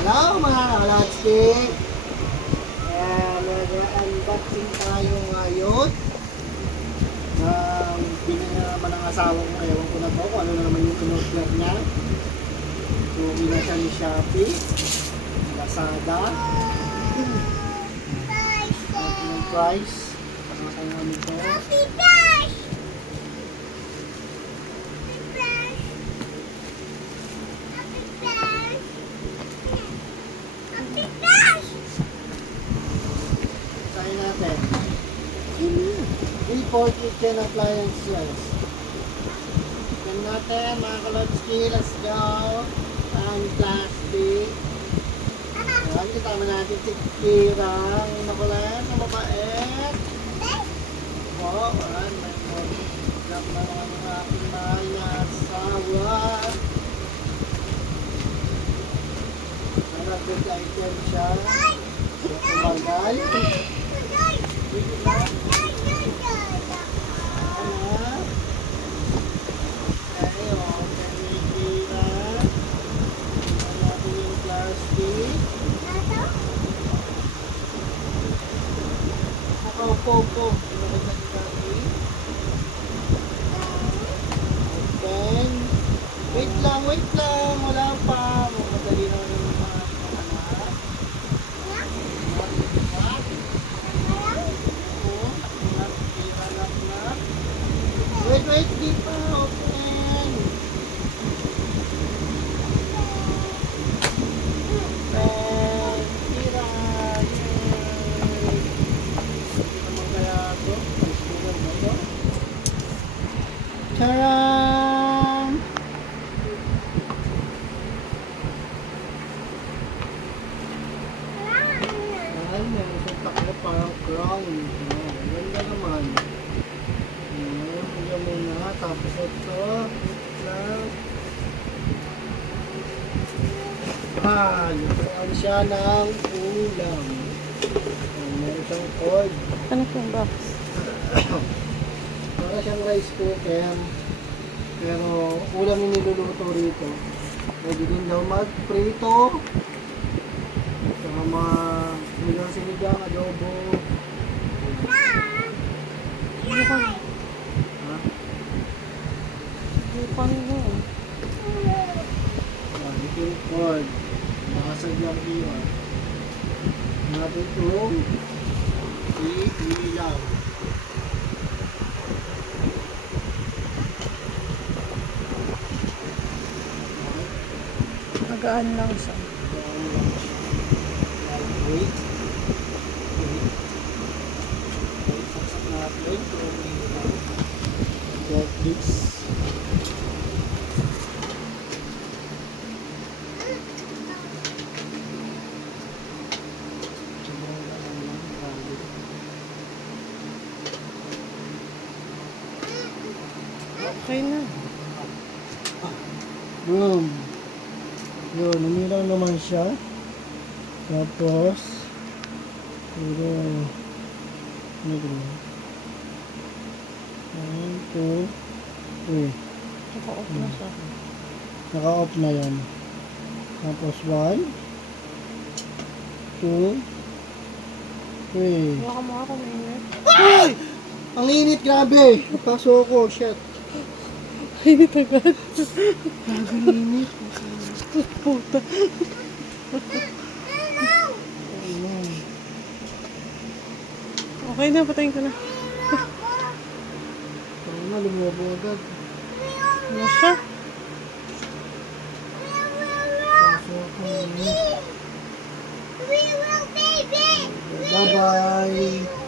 Hello mga kalotski! Nag-unboxing tayo ngayon. Binili na naman ang asawa ko. Ewan ko na po kung ano na naman yung in-order niya. Suki na siya ni Shopee, Lazada. At yung price. Kung ano ito. Sayin natin. Before kitchen appliances. Tignan natin mga kalotski. Let's go. Ang plastic. Ayan, kasama natin si Kirang nakulat na mabait. Oh, ayan. May photograph na naman ang aking mahal na asawa. Good item siya. Tumagal. Dito na. Ayun. Kanina. Tignan natin yung plastic. Nakaupo-upo. Then, wait lang. Wala pa. Madali na yung mga anak. Wait, di pa. Open. Open. Tira. Hindi naman kaya ito. Susunod na ito. Charan! Ayan, meron siyang takbo parang crown. Ganda naman. Ayan muna. Tapos ito. Nagkaroon siya ng ulam. Meron siyang cord. Ano po yung box? Para siyang rice cooker. Pero ulam yung niluluto rito. Pwede din daw mag-prito. Saka mga sinigang, adobo. Ano pa? Ha? Ano pa yun? Ito yung cord. Nakasagyang iwan. Natin itong ilaw. Magaan lang siya. Wait. Saksak natin. Like this. Okay na. Boom. Yun, umilaw naman siya. Tapos, puro, ano ganyan? 1, 2, 3. Naka-off na siya. Naka-off na yan. Tapos 1, 2, 3. Baka mo ako mainit. Ay! Ang init, grabe! Napaso ako, shit. Mainit agad. Grabe init. Puta. Okay na, patayin ko na. Ano na, lumubo agad. Ano siya? Paso ako, init. Bye-bye!